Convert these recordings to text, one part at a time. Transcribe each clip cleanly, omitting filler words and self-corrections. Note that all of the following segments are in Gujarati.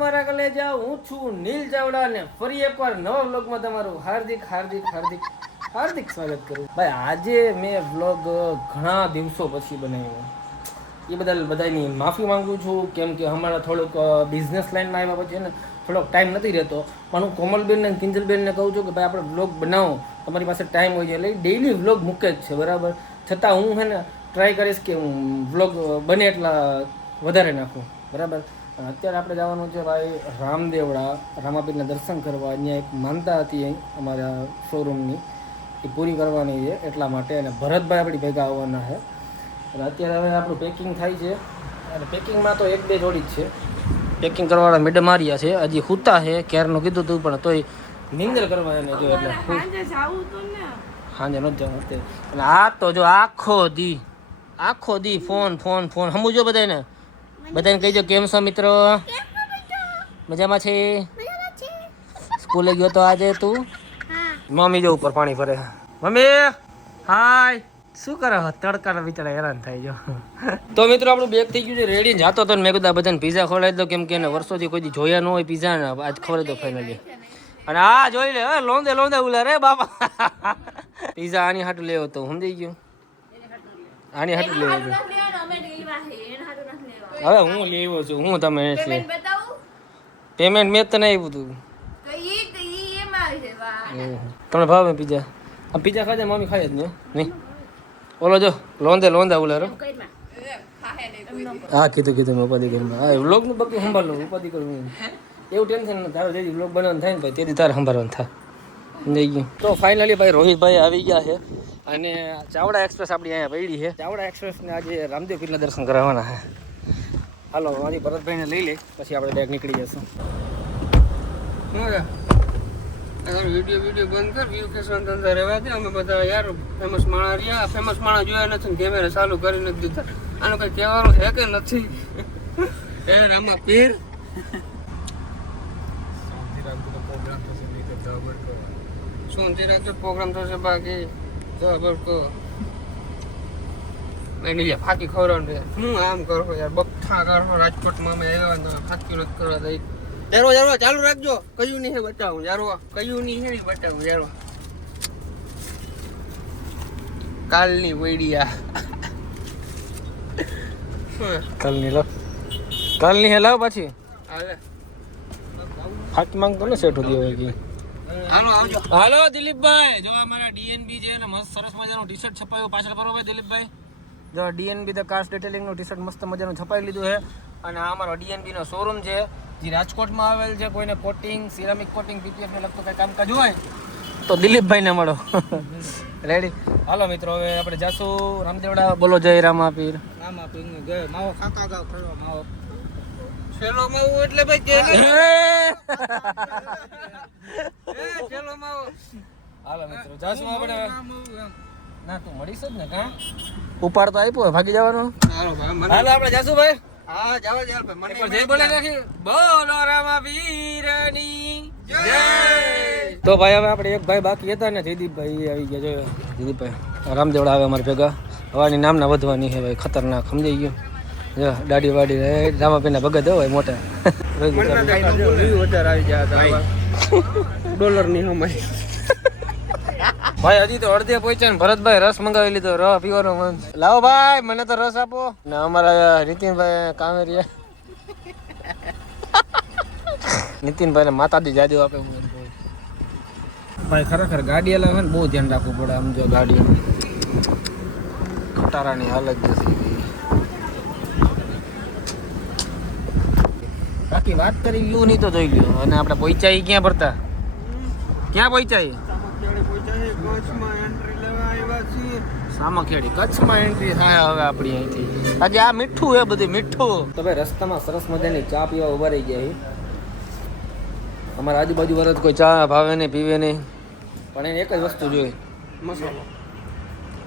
મારા કલેજા, હું છું નીલ ચાવડા ને ફરી એકવાર નવા વ્લોગમાં તમારું હાર્દિક હાર્દિક હાર્દિક હાર્દિક સ્વાગત કરું. ભાઈ આજે મેં વ્લોગ ઘણા દિવસો પછી બનાવ્યો. એ બદલ બધાની માફી માંગુ છું, કેમ કે અમારા થોડુંક બિઝનેસ લાઈનમાં આવ્યા પછી ને થોડોક ટાઈમ નથી રહેતો. પણ હું કોમલબેન ને કિંજલબેનને કહું છું કે ભાઈ આપણે વ્લોગ બનાવો, તમારી પાસે ટાઈમ હોય છે એટલે ડેઈલી વ્લોગ મૂકે જ છે બરાબર. છતાં હું છે ને ટ્રાય કરીશ કે હું વ્લોગ બને એટલા વધારે નાખું બરાબર. અત્યારે આપણે જવાનું છે ભાઈ રામદેવડા, રામાપીરના દર્શન કરવા. અહીંયા એક માનતા હતી અહીં અમારા શોરૂમની, એ પૂરી કરવાની છે એટલા માટે. અને ભરતભાઈ આપણી ભેગા આવવાના છે. અને અત્યારે હવે આપણું પેકિંગ થાય છે. અને પેકિંગમાં તો એક બે જોડી જ છે. પેકિંગ કરવાવાળા મેડમ માર્યા છે, હજી સૂતા છે. ક્યારનું કીધું હતું પણ તોય નિંદર કરવા એને જો એટલે સાંજે નથી જવું અત્યારે. અને આ તો જો આખો દી ફોન ફોન ફોન સમજો બધાને. બધાને કહી દો કેમ છો મિત્રો? મજામાં છે? સ્કૂલે ગયો તો આજે તું? મમ્મી જો ઉપર પાણી ભરે. મમ્મી હાય, શું કરે? તડકા બિચારા હેરાન થાય જો. તો મિત્રો આપણું બેગ થઈ ગયું છે રેડી. જાતો તો મેં કીધું બધાને પીઝા ખવડાવી દો, કેમ કે એને વર્ષોથી કોઈ જોયા ન હોય પીઝા ને આજ ખવડાવી દો ફાઇનલી. અને આ જોઈ લે લોંદે ઉલા રે બાપા. પીઝા આની હાટું લેવો તો સમજી ગયો, આની હાટું લેવો છું. હવે હું લેવો છું, હું તમે પેમેન્ટ મેં તને આવ્યું હતું. તમને ભાવે પીઝા? આ પીઝા ખાજે, મમ્મી ખાય જ નહીં. ઓલો જો લોંદા ઉલારો. હા કીધું મેં ઉપાધિ કરી. હા વ્લોગનું બધું સંભાળ લઉં, ઉપાધિ કરું એવું ટેન્શન નથી. તારો જેથી વ્લોગ બનાવવાનું થાય ને ભાઈ તેથી તારે સંભાળવાનું થાય. જઈ ગયું. તો ફાઇનલી ભાઈ રોહિતભાઈ આવી ગયા છે. અને ચાવડા એક્સપ્રેસ આપણી અહીંયા પડી છે. ચાવડા એક્સપ્રેસને આજે રામદેવ પીરના દર્શન કરાવવાના છે. હાલો મારી ભરતભાઈને લઈ લે, પછી આપણે ડાયરેક્ટ નીકળી જશું. વિડીયો બંધ કર, વ્યૂ ખેંચવાનો ધંધા રહેવા દે. અમે બધા યાર ફેમસ માણસ રહ્યા, ફેમસ માણસ જોયા નથી, કેમેરા ચાલુ કરી નથી દીધા. આનું કંઈ કહેવાનું છે કે નથી? એ રામા પીર સોનથી રાત્રે પ્રોગ્રામ થશે, બાકી જબરકો ફાકી ખવડાવવાનું છે. હું આમ કરો યાર, બખ્ઠા કરો રાજકોટમાં અમે આવ્યા ફાકી નથી કરવા દઈ. યારો ચાલુ રાખજો. કયું નહીં બતાવું યારો, કયું નહીં બતાવું યારો. કાલની વૈડિયા કાલની હે લાવ પાછી ફાકી માંગતો ને સેઠું દેવાય ગઈ. હાલો દિલીપભાઈ, જો અમારા ડીએનબી છે ને મસ્ત સરસ મજાનું ટી શર્ટ છપાયું પાછળ કરો ભાઈ દિલીપભાઈ. જો ડીએનબી ધ કાર્સ ડિટેલિંગનું ટી શર્ટ મસ્ત મજાનું છપાઈ લીધું છે. અને આ અમારો ડીએનબીનો શોરૂમ છે જે રાજકોટમાં આવેલ છે. કોઈને કોટિંગ, સિરામિક કોટિંગ, પીપીએફને લગતું કંઈ કામકાજ હોય તો દિલીપભાઈને મળો. રેડી? હાલો મિત્રો હવે આપણે જાશું રામદેવડા. બોલો જય રામાપીર. રામાપીરને જય. માવો ખાકા ગાવ ખરો માવો છેલ્લો માવો એટલે ભાઈ કે છેલ્લો માવો. હાલો મિત્રો જાશું આપણે. ના તું મળીશ જ ને કા ઉપાડ તો આપ્યો, ભાગી જવાનું. હાલો આપણે જાશું ભાઈ. હા જાવ યાર ભાઈ, મને પર જય બોલે નાખી. બોલો રામાપીરની જય. તો ભાઈ હવે આપણે એક ભાઈ બાકી હતા ને, જયદીપભાઈ આવી ગયા. જો જયદીપભાઈ રામદેવડા આવે અમારી ભેગા. હવાની નામના વધવાની છે ભાઈ, ખતરનાક સમજાઈ ગયું. જો દાઢી વાડી રામાપીરના ભગત હોય મોટા. વધારે આવી ગયા ડોલરની હમાઈ. ભાઈ હજી તો અડધે પહોંચ્યા ને ભરતભાઈ રસ મંગાવી લીધો. રસ પીવાનો મન. લાવો ભાઈ મને તો રસ આપો ને. અમારા નીતિનભાઈ કામેરિયા નીતિનભાઈ ને માતાજી જાદુ આપે. ભાઈ ખરેખર ગાડી હલાવે ને બહુ ધ્યાન રાખવું પડે. આમ જો ગાડી ખટારાની હાલત જતી. બાકી વાત કરી લ્યું નહીં તો જોઈ લ્યો. અને આપણે પહોંચ્યા ક્યાં ભરતા? ક્યાં પહોંચ્યા? સામખેડી કચ્છમાં એન્ટ્રી થાય હવે આપણી અહીંથી. આજે આ મીઠું એ બધું મીઠું. તો ભાઈ રસ્તામાં સરસ મજાની ચા પીવા ઉભા રહી ગયા. અમારા આજુબાજુ વાળા કોઈ ચા ભાવે નહીં, પીવે નહીં, પણ એને એક જ વસ્તુ જોઈએ,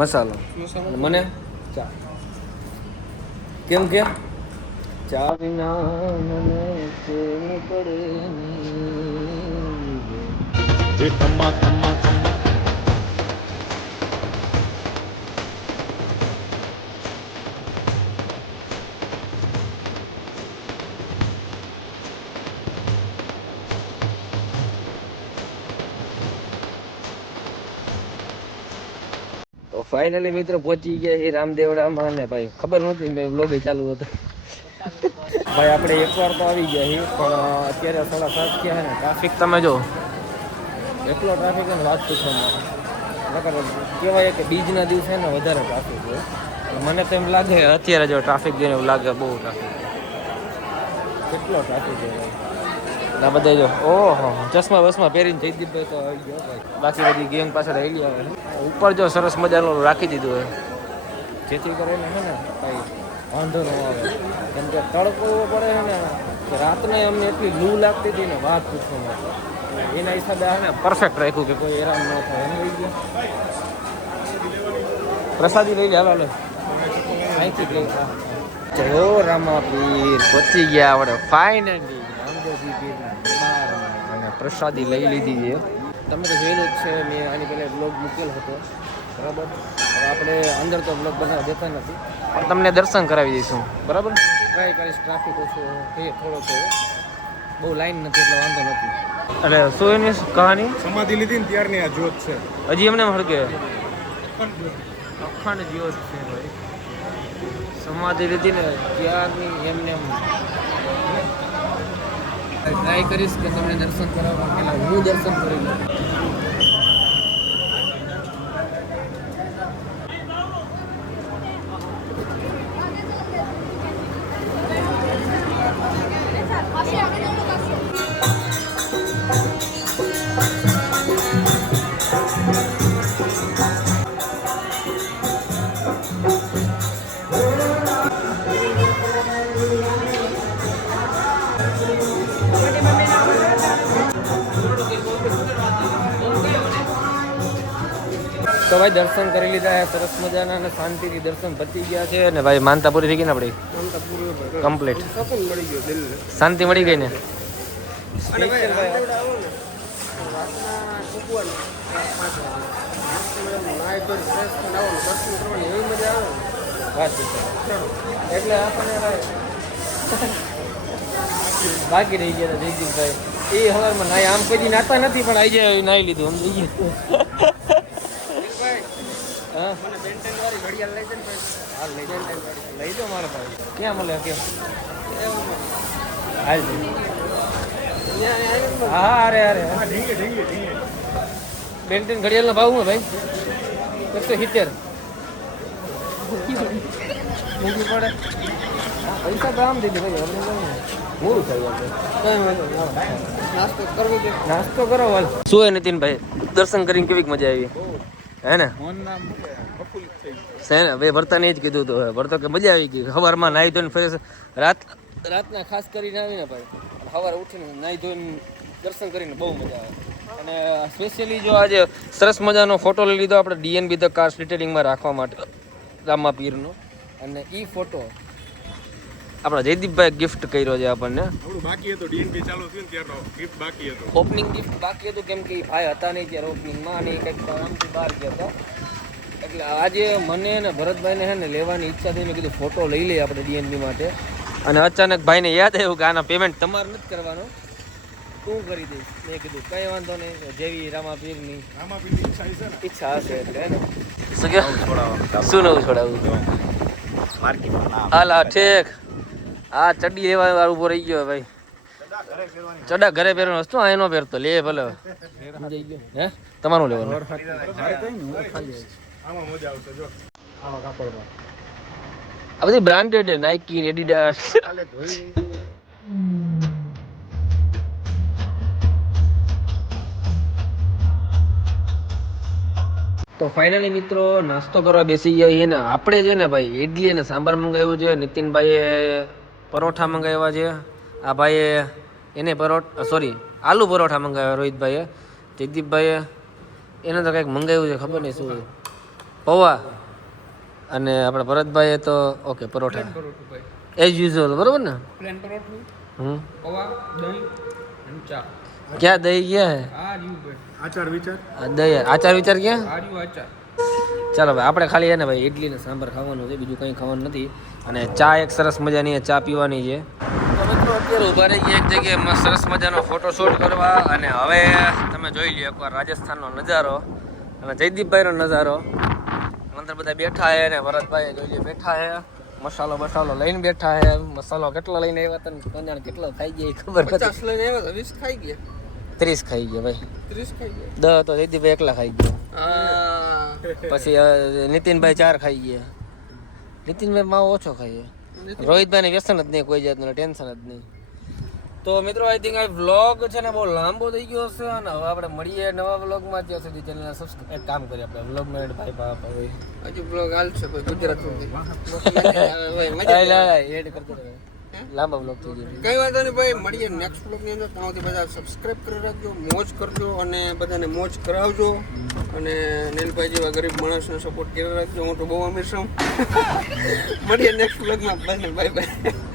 મસાલો. મને ચા. કેમ કે ચા વિના મને ચેન પડે નહીં. ફાઇનલી મિત્રો પહોંચી ગયા એ રામદેવડામાં ને ભાઈ ખબર નહોતી મેં વ્લોગ ચાલુ હતો ભાઈ આપણે એકવાર તો આવી ગયા છીએ પણ અત્યારે 7:30 થયા ને ટ્રાફિક તમે જો એટલો ટ્રાફિક ને વાત પૂછવામાં કહેવાય કે બીજના દિવસે ને વધારે ટ્રાફિક હોય મને તો એમ લાગે અત્યારે જો ટ્રાફિક જોઈને એવું લાગે બહુ ટ્રાફિક કેટલો ટ્રાફિક છે ના બધા જો ઓહો ચશ્મા બસમાં પહેરીને જયદીપભાઈ તો આવી ગયો ભાઈ બાકી બધી ગેંગ પાછળ હેલી આવે ઉપર જો સરસ મજાનું રાખી દીધું હોય જેથી કરીને છે ને ભાઈ વાંધો ન આવે કેમ કે તડકો પડે છે ને કે રાતને અમને એટલી લૂ લાગતી હતી ને વાત પૂછવામાં એના હિસાબે આવે ને પરફેક્ટ રાખ્યું કે કોઈ હેરાન ન થાય એને લઈ ગયો પ્રસાદી લઈ લે હાલો અહીંથી જ લઈ જય રામાપીર પહોંચી ગયા આપણે ફાઇનલી રામદેવજી પીરના અને પ્રસાદી લઈ લીધી છે તમે તો જોયેલું જ છે મેં આની પહેલાં બ્લોગ મૂકેલો હતો બરાબર હવે આપણે અંદર તો બ્લોગ બનાવવા દેતા નથી પણ તમને દર્શન કરાવી દઈશું બરાબર ટ્રાય કરીશ ટ્રાફિક ઓછો કહીએ થોડો બહુ લાઈન નથી એટલે વાંધો નથી એટલે શું એની કહાની સમાધિ લીધી ને ત્યારની આ જ્યોત છે હજી એમને હળગે અખંડ જ્યોત છે ભાઈ સમાધિ લીધી ને ત્યારની એમને ટ્રાય કરીશ કે તમને દર્શન કરાવવા પહેલા હું દર્શન કરી લઉં તો ભાઈ દર્શન કરી લીધા સરસ મજાના અને શાંતિથી દર્શન પતી ગયા છે અને ભાઈ માનતા પૂરી થઈ ગઈ ને આપણી કમ્પ્લીટ શાંતિ મળી ગઈ ને એટલે આપણને બાકી રહી ગયા જયદીપભાઈ એ હવારમાં નાઈ આમ કોઈ નાતા નથી પણ આવી જાય નાઈ લીધું આમ જઈએ લઈ દો મારા ભાઈ ક્યાં મળે કેમ હા અરે અરે બેન્ટેન ઘડિયાળનો ભાવ હું ભાઈ 170 મૂકી પડે પૈસા તો આમ દીધી ભાઈ મોડું થયું નાસ્તો કરો હાલ શું હે નીતિનભાઈ દર્શન કરીને કેવી મજા આવી હે ને છે ને ભાઈ ભરતાને જ કીધું હતું ભરતો કે મજા આવી ગઈ સવારમાં નાહી ધોઈને ફ્રેશ રાતના ખાસ કરીને આવીને ભાઈ સવારે ઉઠીને નાહી ધોઈને દર્શન કરીને બહુ મજા આવે અને સ્પેશિયલી જો આજે સરસ મજાનો ફોટો લઈ લીધો આપણે ડીએનબી ધ કાર્સ ડિટેલિંગમાં રાખવા માટે રામા પીરનો અને એ ફોટો આપણા જયદીપભાઈ ગિફ્ટ કર્યો છે આપણને બાકી હતો ડીએનબી ચાલુ થયું ને ત્યારનો ગિફ્ટ બાકી હતો ઓપનિંગ ગિફ્ટ બાકી હતું કેમ કે ભાઈ હતા નહીં ત્યારે ઓપનિંગમાં અને કંઈક કામથી બહાર ગયા હતા એટલે આજે મને ને ભરતભાઈને છે ને લેવાની ઈચ્છા થઈ મેં કીધું ફોટો લઈ લઈએ આપણે ડીએનબી માટે અને અચાનક ભાઈને યાદ આવ્યું કે આના પેમેન્ટ તમારે નથી કરવાનો હું કરી દઈશ મેં કીધું કંઈ વાંધો નહીં જેવી રામાપીરની ઈચ્છા હશે એટલે ને શું નવું છોડાવું હાલ હા ઠીક હા ચડ્ડી લેવા વાળું ઉભો રહી ગયો ભાઈ ચડા ઘરે પહેરવાનો વસ્તુ આ એનો પહેરતો લે ભલે હે તમારું લેવાનું આ બધી બ્રાન્ડેડ નાઇકી એડિડાસ તો ફાઇનલી મિત્રો નાસ્તો કરવા બેસી ગયા છીએ ને આપણે છે ને ભાઈ ઇડલી અને સાંભાર મંગાવ્યું છે નીતિનભાઈએ પરોઠા મંગાવ્યા છે આ ભાઈએ એને આલુ પરોઠા મંગાવ્યા રોહિતભાઈએ જયદીપભાઈએ એને તો કંઈક મંગાવ્યું છે ખબર નહીં શું પૌવા અને આપણે ભરતભાઈએ તો ઓકે પરોઠા એઝ યુઝ્યુઅલ બરોબર ને પ્લેન પરોઠું પૌવા દહીં અને ચા ક્યાં દહીં ક્યાં આચાર વિચાર દહીં આચાર વિચાર ક્યાં આચાર ચાલો ભાઈ આપણે ખાલી એને ભાઈ ઇડલી ને સાંભાર ખાવાનું છે બીજું કંઈ ખાવાનું નથી અને ચા એક સરસ મજાની ચા પીવાની છે તો મિત્રો અત્યારે ઊભા રહી ગયા એક જગ્યાએ સરસ મજાનો ફોટોશૂટ કરવા અને હવે તમે જોઈ લો એકવાર રાજસ્થાનનો નજારો અને જયદીપભાઈનો નજારો અંદર બધા બેઠા હે ને ભરતભાઈ જોઈ લે બેઠા હે મસાલો બસાલો લઈને બેઠા હે મસાલો કેટલો લઈને આવ્યા તને કોણ કેટલો ખાઈ ગયા એ ખબર નથી 50 લઈને આવ્યા 20 ખાઈ ગયા 30 ખાઈ ગયા ભાઈ 30 ખાઈ ગયા 10 તો જયદીપભાઈ એકલા ખાઈ ગયા હા પછી નીતિનભાઈ 4 ખાઈ ગયા નીતિનભાઈ માવો ઓછો ખાઈએ રોહિતભાઈ ને વ્યસન જ નહીં કોઈ જાતનું ટેન્શન જ નહીં તો મિત્રો આઈ થિંક આ વ્લોગ છે ને બહુ લાંબો થઈ ગયો હશે અને હવે આપણે મળીએ નવા વ્લોગમાં ત્યાં સુધી ચેનલને સબસ્ક્રાઇબ એક કામ કરીએ આપણે વ્લોગમાં એડ ભાઈ બાપ હવે હજી બ્લોગ હાલશે કોઈ ગુજરાતમાં એડ કરતો રહે લાંબા વ્લોગ થઈ જાય કઈ વાંધો નહીં ભાઈ મળીએ નેક્સ્ટ બ્લોગની અંદર ત્યાં સુધી બધા સબસ્ક્રાઇબ કરી રાખજો મોજ કરજો અને બધાને મોજ કરાવજો અને નીલભાઈ જેવા ગરીબ માણસને સપોર્ટ કરી રાખજો હું તો બહુ અમીર છું મળીએ નેક્સ્ટ બ્લોગમાં બાય બાય